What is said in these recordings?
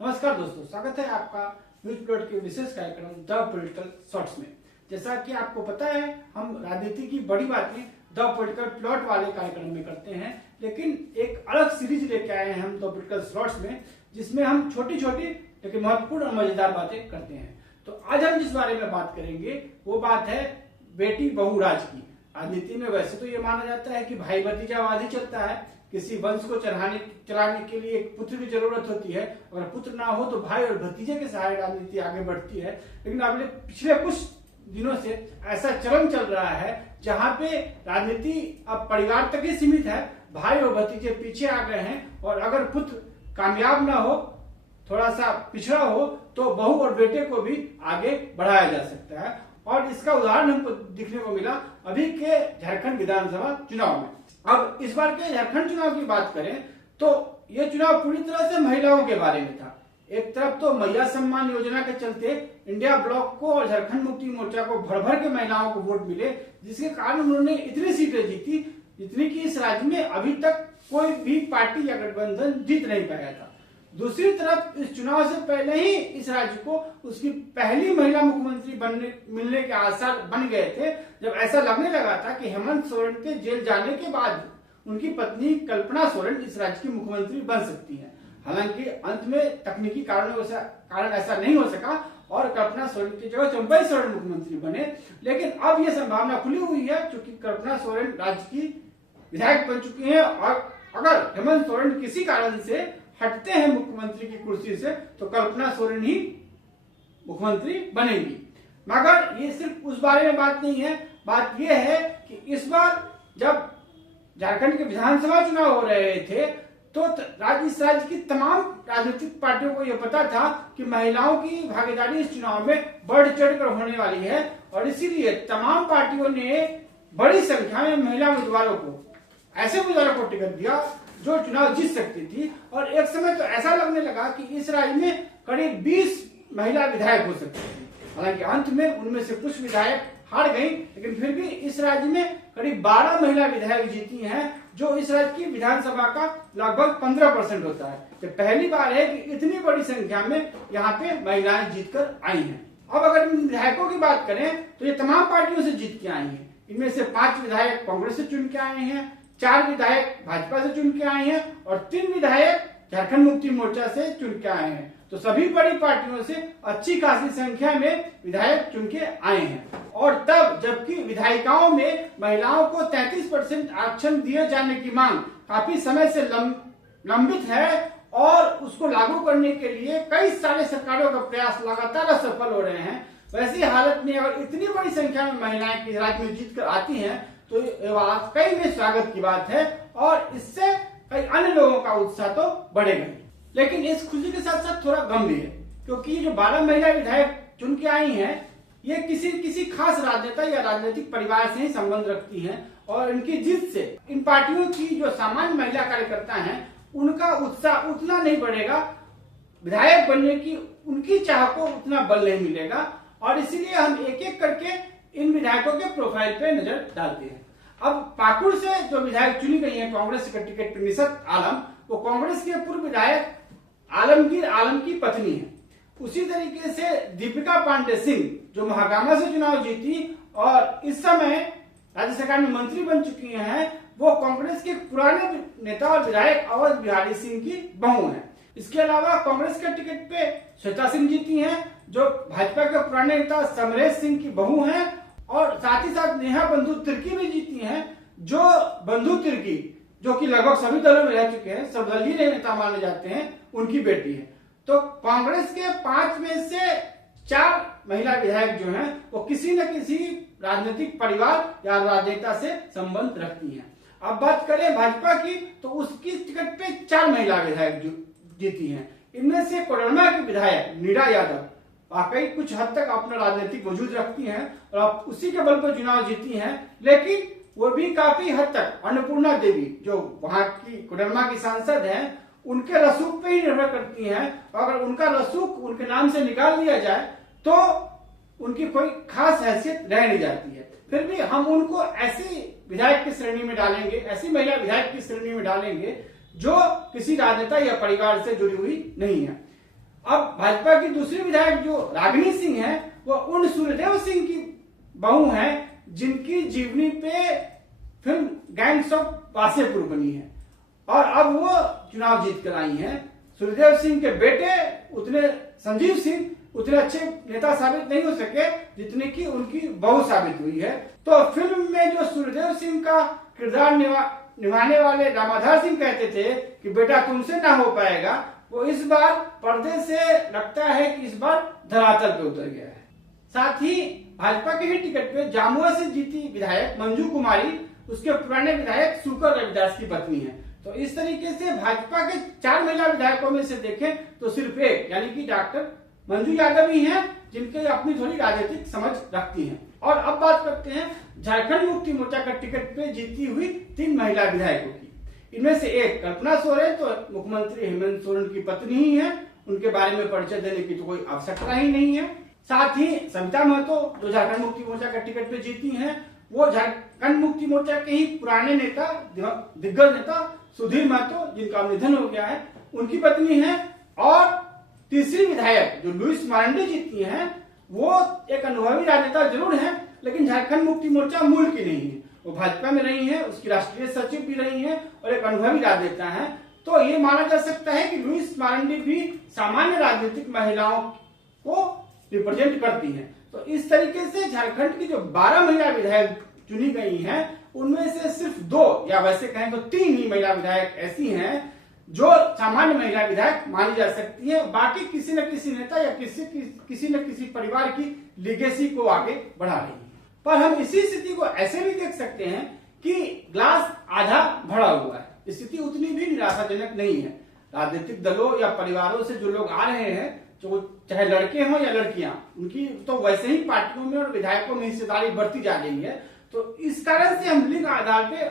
नमस्कार दोस्तों, स्वागत है आपका न्यूज प्लॉट के विशेष कार्यक्रम द पॉलिटिकल शॉर्ट्स में। जैसा कि आपको पता है, हम राजनीति की बड़ी बातें द पॉलिटिकल प्लॉट वाले कार्यक्रम में करते हैं, लेकिन एक अलग सीरीज लेके आए हैं हम द पॉलिटिकल शॉर्ट्स में, जिसमें हम छोटी छोटी लेकिन महत्वपूर्ण और मजेदार बातें करते हैं। तो आज हम जिस बारे में बात करेंगे वो बात है बेटी बहू राज की। राजनीति में वैसे तो ये माना जाता है कि भाई भतीजावाद ही चलता है, किसी वंश को चलाने के लिए एक पुत्र की जरूरत होती है। अगर पुत्र ना हो तो भाई और भतीजे के सहारे राजनीति आगे बढ़ती है। लेकिन अगले पिछले कुछ दिनों से ऐसा चलन चल रहा है जहां पे राजनीति अब परिवार तक ही सीमित है, भाई और भतीजे पीछे आ गए हैं। और अगर पुत्र कामयाब ना हो, थोड़ा सा पिछड़ा हो, तो बहू और बेटे को भी आगे बढ़ाया जा सकता है। और इसका उदाहरण हमको दिखने को मिला अभी के झारखंड विधानसभा चुनाव में। अब इस बार के झारखंड चुनाव की बात करें तो ये चुनाव पूरी तरह से महिलाओं के बारे में था। एक तरफ तो मैया सम्मान योजना के चलते इंडिया ब्लॉक को और झारखंड मुक्ति मोर्चा को भर भर के महिलाओं को वोट मिले, जिसके कारण उन्होंने इतनी सीटें जीती जितनी कि इस राज्य में अभी तक कोई भी पार्टी या गठबंधन जीत नहीं पाया था। दूसरी तरफ इस चुनाव से पहले ही इस राज्य को उसकी पहली महिला मुख्यमंत्री मिलने के आसार बन गए थे, जब ऐसा लगने लगा था कि हेमंत सोरेन के जेल जाने के बाद उनकी पत्नी कल्पना सोरेन इस राज्य की मुख्यमंत्री बन सकती हैं। हालांकि अंत में तकनीकी कारण ऐसा नहीं हो सका और कल्पना सोरेन की जगह चंपई सोरेन मुख्यमंत्री बने। लेकिन अब यह संभावना खुली हुई है, क्योंकि कल्पना सोरेन राज्य की विधायक बन चुकी है और अगर हेमंत सोरेन किसी कारण से हटते हैं मुख्यमंत्री की कुर्सी से तो कल्पना सोरेन ही मुख्यमंत्री बनेगी। मगर ये सिर्फ उस बारे में बात नहीं है, बात यह है कि इस बार जब झारखंड के विधानसभा चुनाव हो रहे थे तो इस राज्य की तमाम राजनीतिक पार्टियों को यह पता था कि महिलाओं की भागीदारी इस चुनाव में बढ़ चढ़कर होने वाली है। और इसीलिए तमाम पार्टियों ने बड़ी संख्या में महिला उम्मीदवारों को, ऐसे उम्मीदवारों को टिकट दिया जो चुनाव जीत सकती थी। और एक समय तो ऐसा लगने लगा कि इस राज्य में करीब 20 महिला विधायक हो सकती थी। हालांकि अंत में उनमें से कुछ विधायक हार गई, लेकिन फिर भी इस राज्य में करीब 12 महिला विधायक जीती हैं, जो इस राज्य की विधानसभा का लगभग 15% होता है। तो पहली बार है कि इतनी बड़ी संख्या में यहाँ पे महिलाएं जीतकर आई हैं। अब अगर इन विधायकों की बात करें तो ये तमाम पार्टियों से जीत के आई हैं। इनमें से 5 विधायक कांग्रेस से चुन के आए हैं, 4 विधायक भाजपा से चुन के आए हैं और 3 विधायक झारखंड मुक्ति मोर्चा से चुन के आए हैं। तो सभी बड़ी पार्टियों से अच्छी खासी संख्या में विधायक चुन के आए हैं। और तब जबकि विधायिकाओं में महिलाओं को 33% आरक्षण दिए जाने की मांग काफी समय से लंबित है और उसको लागू करने के लिए कई सारे सरकारों का प्रयास लगातार असफल हो रहे हैं, वैसी हालत में अगर इतनी बड़ी संख्या में महिलाएं राज्य में जीत कर आती हैं तो ये वाकई में स्वागत की बात है और इससे कई अन्य लोगों का उत्साह तो बढ़ेगा। लेकिन इस खुशी के साथ साथ थोड़ा गम भी है, क्योंकि ये जो 12 महिला विधायक चुन के आई हैं ये किसी खास राजनेता या राजनीतिक परिवार से ही संबंध रखती हैं और इनकी जीत से इन पार्टियों की जो सामान्य महिला कार्यकर्ता हैं उनका उत्साह उतना नहीं बढ़ेगा, विधायक बनने की उनकी चाह को उतना बल नहीं मिलेगा। और इसीलिए हम एक एक करके इन विधायकों के प्रोफाइल पे नजर डालते हैं। अब पाकुड़ से जो विधायक चुनी गई है कांग्रेस के टिकट पर निशत आलम, वो कांग्रेस के पूर्व विधायक आलमगीर आलम की पत्नी है। उसी तरीके से दीपिका पांडे सिंह जो महागामा से चुनाव जीती और इस समय राज्य सरकार में मंत्री बन चुकी हैं, वो कांग्रेस के पुराने नेता और विधायक अवध बिहारी सिंह की बहू हैं। इसके अलावा कांग्रेस के टिकट पे श्वेता सिंह जीती हैं जो भाजपा के पुराने नेता समरेश सिंह की बहू हैं। और साथ ही साथ नेहा बंधु तिर्की भी जीती हैं, जो बंधु तिर्की जो कि लगभग सभी दलों में रह चुके हैं, सर्वदलीय नेता माने जाते हैं, उनकी बेटी है। तो कांग्रेस के 5 में से 4 महिला विधायक जो हैं वो किसी न किसी राजनीतिक परिवार या राजनेता से संबंध रखती हैं। अब बात करें भाजपा की तो उसकी टिकट पे 4 महिला विधायक जीती हैं। इनमें से कोडरमा की विधायक नीरा यादव वाकई कुछ हद तक अपना राजनीतिक वजूद रखती हैं और अब उसी के बल पर चुनाव जीती हैं, लेकिन वो भी काफी हद तक अन्नपूर्णा देवी जो वहां की कोडरमा की सांसद हैं उनके रसूख पे ही निर्भर करती हैं। अगर उनका रसूख उनके नाम से निकाल दिया जाए तो उनकी कोई खास हैसियत रह नहीं जाती है। फिर भी हम उनको ऐसी विधायक की श्रेणी में डालेंगे, ऐसी महिला विधायक की श्रेणी में डालेंगे जो किसी राजनेता या परिवार से जुड़ी हुई नहीं है। अब भाजपा की दूसरी विधायक जो रागिनी सिंह है, वो उन सूर्यदेव सिंह की बहू है जिनकी जीवनी पे फिल्म गैंग्स ऑफ वासेपुर बनी है, और अब वो चुनाव जीत कर आई हैं। सूर्यदेव सिंह के बेटे उतने संजीव सिंह उतने अच्छे नेता साबित नहीं हो सके जितने की उनकी बहू साबित हुई है। तो फिल्म में जो सूर्यदेव सिंह का किरदार निभाने वाले रामाधार सिंह कहते थे कि बेटा तुमसे ना हो पाएगा, वो इस बार पर्दे से लगता है कि इस बार धरातल पे उतर गया है। साथ ही भाजपा के ही टिकट पे जामुआ से जीती विधायक मंजू कुमारी उसके पुराने विधायक सुकर रविदास की पत्नी है। तो इस तरीके से भाजपा के 4 महिला विधायकों में से देखें तो सिर्फ एक यानी कि डॉक्टर मंजू यादव ही हैं जिनके अपनी थोड़ी राजनीतिक समझ रखती हैं। और अब बात करते हैं झारखंड मुक्ति मोर्चा का टिकट पे जीती हुई 3 महिला विधायकों की। इनमें से एक कल्पना सोरेन तो मुख्यमंत्री हेमंत सोरेन की पत्नी ही है, उनके बारे में परिचय देने की तो कोई आवश्यकता ही नहीं है। साथ ही सविता महतो जो झारखंड मुक्ति मोर्चा का टिकट पे जीती हैं, वो झारखंड मुक्ति मोर्चा के ही पुराने नेता दिग्गज नेता सुधीर महतो जिनका निधन हो गया है, उनकी पत्नी है। और तीसरी विधायक जो लुइस मारंडी जीती हैं, वो एक अनुभवी राजनेता जरूर हैं लेकिन झारखंड मुक्ति मोर्चा मूल की नहीं है। वो भाजपा में रही हैं, उसकी राष्ट्रीय सचिव भी रही हैं और एक अनुभवी राजनेता हैं। तो ये माना जा सकता है कि लुइस मारंडी भी सामान्य राजनीतिक महिलाओं को रिप्रेजेंट करती हैं। तो इस तरीके से झारखंड की जो 12 महिला विधायक चुनी गई हैं, उनमें से सिर्फ 2 या वैसे कहें तो 3 ही महिला विधायक ऐसी हैं जो सामान्य महिला विधायक मानी जा सकती है। बाकी किसी न किसी नेता या किसी न किसी परिवार की लीगेसी को आगे बढ़ा रही है। पर हम इसी स्थिति को ऐसे भी देख सकते हैं कि ग्लास आधा भरा हुआ है। स्थिति उतनी भी निराशाजनक नहीं है। राजनीतिक दलों या परिवारों से जो लोग आ रहे हैं, जो चाहे लड़के हों या लड़कियां, उनकी तो वैसे ही पार्टियों में और विधायकों में हिस्सेदारी बढ़ती जा रही है। तो इस कारण से हम लिंग आधार पे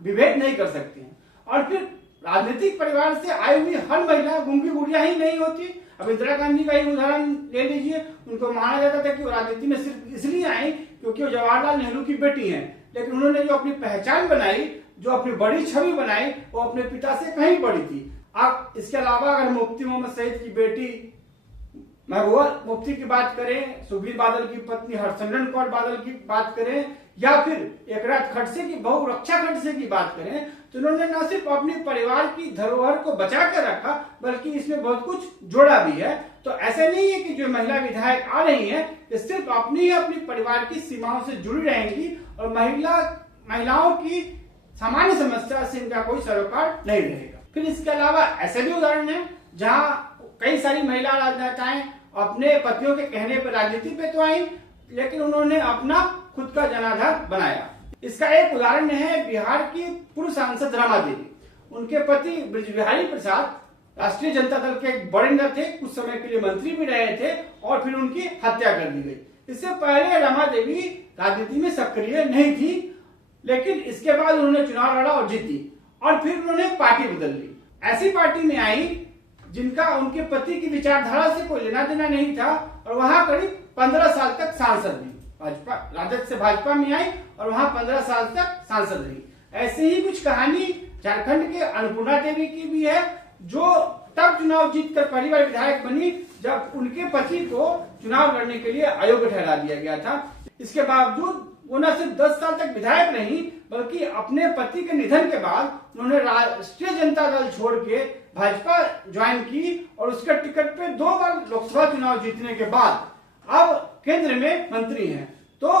विभेद नहीं कर सकते हैं। और फिर राजनीतिक परिवार से आई हुई हर महिला गूंगी गुड़िया ही नहीं होती। अब इंदिरा गांधी का ही उदाहरण ले लीजिए, उनको माना जाता था कि वो राजनीति में सिर्फ इसलिए आई क्योंकि वो जवाहरलाल नेहरू की बेटी हैं, लेकिन उन्होंने जो अपनी पहचान बनाई, जो अपनी बड़ी छवि बनाई, वो अपने पिता से कहीं बड़ी थी। अब इसके अलावा अगर मुफ्ती मोहम्मद सईद की बेटी महबूबा मुफ्ती की बात करें, सुखबीर बादल की पत्नी हरसिमरत कौर बादल की बात करें, या फिर एकनाथ खड़से की बहू रक्षा खड़से की बात करें, तो उन्होंने न सिर्फ अपने परिवार की धरोहर को बचा कर रखा बल्कि इसमें बहुत कुछ जोड़ा भी है। तो ऐसा नहीं है कि जो महिला विधायक आ रही हैं ये सिर्फ अपनी परिवार की सीमाओं से जुड़ी रहेंगी और महिलाओं की सामान्य समस्या से इनका कोई सरोकार नहीं रहेगा। फिर इसके अलावा ऐसे भी उदाहरण है जहाँ कई सारी महिला राजनेताएं अपने पतियों के कहने पर राजनीति पे तो आई, लेकिन उन्होंने अपना खुद का जनाधार बनाया। इसका एक उदाहरण है बिहार की पूर्व सांसद रमा देवी। उनके पति ब्रजबिहारी प्रसाद राष्ट्रीय जनता दल के एक बड़े नेता थे, कुछ समय के लिए मंत्री भी रहे थे और फिर उनकी हत्या कर दी गई। इससे पहले रमा देवी राजनीति में सक्रिय नहीं थी, लेकिन इसके बाद उन्होंने चुनाव लड़ा और जीती और फिर उन्होंने पार्टी बदल ली। ऐसी पार्टी में आई जिनका उनके पति की विचारधारा से कोई लेना देना नहीं था और वहां करीब 15 साल तक सांसद रही। भाजपा राजद से भाजपा में आई और वहां 15 साल तक सांसद रही। ऐसे ही कुछ कहानी झारखंड के अन्नपूर्णा देवी की भी है, जो तब चुनाव जीतकर पहली बार विधायक बनी जब उनके पति को चुनाव लड़ने के लिए अयोग्य ठहरा दिया गया था। इसके बावजूद वो न सिर्फ 10 साल तक विधायक नहीं बल्कि अपने पति के निधन के बाद उन्होंने राष्ट्रीय जनता दल छोड़ के भाजपा ज्वाइन की और उसके टिकट पे 2 बार लोकसभा चुनाव जीतने के बाद अब केंद्र में मंत्री हैं। तो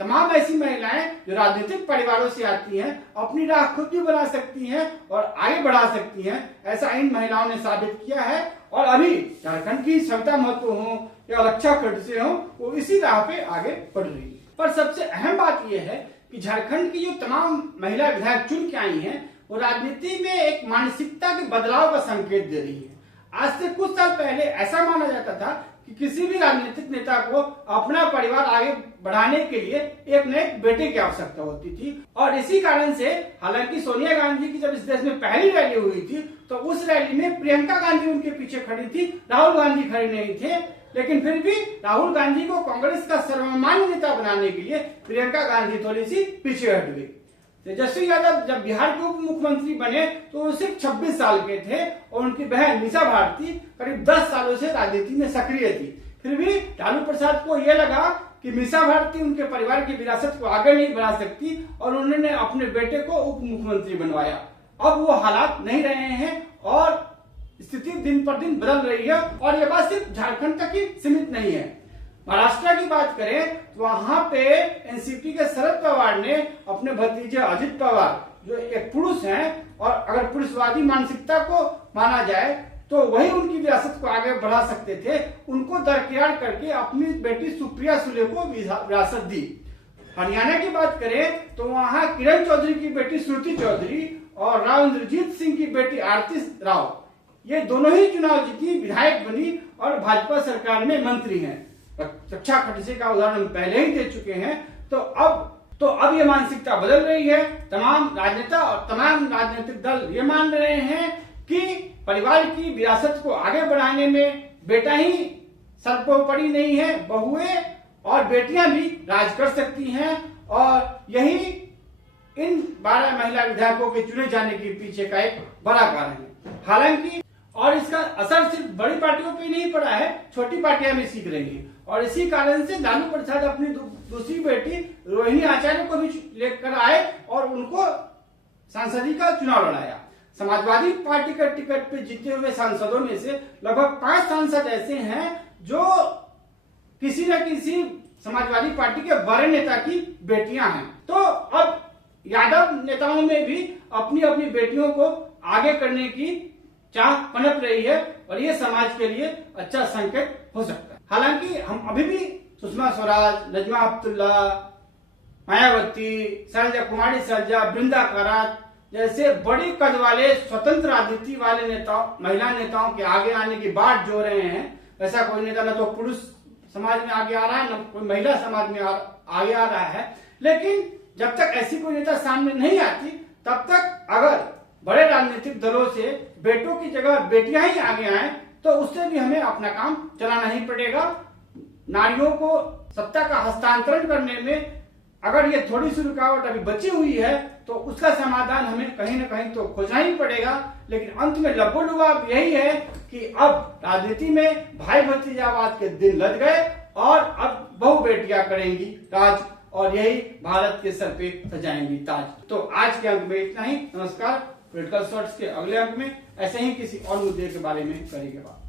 तमाम ऐसी महिलाएं जो राजनीतिक परिवारों से आती हैं अपनी राह खुद भी बना सकती हैं और आगे बढ़ा सकती हैं, ऐसा इन महिलाओं ने साबित किया है। और अभी झारखंड की सविता महतो हो या रक्षा खड़से हो, वो इसी राह पे आगे बढ़ रही है। पर सबसे अहम बात यह है कि झारखंड की जो तमाम महिला विधायक चुन के आई हैं, वो राजनीति में एक मानसिकता के बदलाव का संकेत दे रही है। आज से कुछ साल पहले ऐसा माना जाता था कि किसी भी राजनीतिक नेता को अपना परिवार आगे बढ़ाने के लिए एक न एक बेटे की आवश्यकता होती थी और इसी कारण से हालांकि सोनिया गांधी की जब इस देश में पहली रैली हुई थी तो उस रैली में प्रियंका गांधी उनके पीछे खड़ी थी, राहुल गांधी खड़े नहीं थे, लेकिन फिर भी राहुल गांधी को कांग्रेस का सर्वमान्य नेता बनाने के लिए प्रियंका गांधी थोड़ी सी पीछे हट गई। तेजस्वी यादव जब बिहार के उप मुख्यमंत्री बने तो वो सिर्फ 26 साल के थे और उनकी बहन मीसा भारती करीब 10 सालों से राजनीति में सक्रिय थी। फिर भी लालू प्रसाद को यह लगा कि मीसा भारती उनके परिवार की विरासत को आगे नहीं बढ़ा सकती और उन्होंने अपने बेटे को उप मुख्यमंत्री बनवाया। अब वो हालात नहीं रहे हैं और स्थिति दिन पर दिन बदल रही है और ये बात सिर्फ झारखंड तक ही सीमित नहीं है। महाराष्ट्र की बात करें तो वहां पे एनसीपी के शरद पवार ने अपने भतीजे अजित पवार जो एक पुरुष हैं और अगर पुरुषवादी मानसिकता को माना जाए तो वही उनकी विरासत को आगे बढ़ा सकते थे, उनको दरकिनार करके अपनी बेटी सुप्रिया सुले को विरासत दी। हरियाणा की बात करें तो वहां किरण चौधरी की बेटी श्रुति चौधरी और राव इंद्रजीत सिंह की बेटी आरती राव, ये दोनों ही चुनाव जीती, विधायक बनी और भाजपा सरकार में मंत्री हैं। रक्षा खडसे का उदाहरण पहले ही दे चुके हैं। तो अब ये मानसिकता बदल रही है। तमाम राजनेता और तमाम राजनीतिक दल ये मान रहे हैं कि परिवार की विरासत को आगे बढ़ाने में बेटा ही सर्वोपरि नहीं है, बहुएं और बेटियां भी राज कर सकती हैं और यही इन 12 महिला विधायकों के चुने जाने के पीछे का एक बड़ा कारण है। हालांकि और इसका असर सिर्फ बड़ी पार्टियों पे नहीं पड़ा है, छोटी पार्टियां भी सीख रही हैं और इसी कारण से लालू प्रसाद अपनी दूसरी बेटी रोहिणी आचार्य को भी लेकर आए और उनको सांसदी का चुनाव लड़ाया। समाजवादी पार्टी का टिकट पे जीते हुए सांसदों में से लगभग 5 सांसद ऐसे हैं जो किसी न किसी समाजवादी पार्टी के बड़े नेता की बेटियां हैं। तो अब यादव नेताओं में भी अपनी अपनी बेटियों को आगे करने की चाह पनप रही है और ये समाज के लिए अच्छा संकेत हो सकता है। हालांकि हम अभी भी सुषमा स्वराज, नजमा हेपतुल्ला, मायावती, शैलजा कुमारी शैलजा, बृंदा करात जैसे बड़ी कद वाले स्वतंत्र राजनीति वाले नेताओं, महिला नेताओं के आगे आने की बाट जो रहे हैं। ऐसा कोई नेता न तो पुरुष समाज में आगे आ रहा है, न कोई महिला समाज में आगे आ रहा है। लेकिन जब तक ऐसी कोई नेता सामने नहीं आती तब तक अगर बड़े राजनीतिक दलों से बेटों की जगह बेटियां ही आगे आए तो उससे भी हमें अपना काम चलाना ही पड़ेगा। नारियों को सत्ता का हस्तांतरण करने में अगर ये थोड़ी सी रुकावट अभी बची हुई है तो उसका समाधान हमें कहीं ना कहीं तो खोजना ही पड़ेगा। लेकिन अंत में लबोलुबाब यही है कि अब राजनीति में भाई भतीजावाद के दिन लग गए और अब बहु बेटियां करेंगी राज और यही भारत के सर पे सजाएंगी ताज। तो आज के अंक में इतना ही। नमस्कार। पॉलिटिकल शॉर्ट्स के अगले अंक में ऐसे ही किसी और मुद्दे के बारे में करेंगे बात।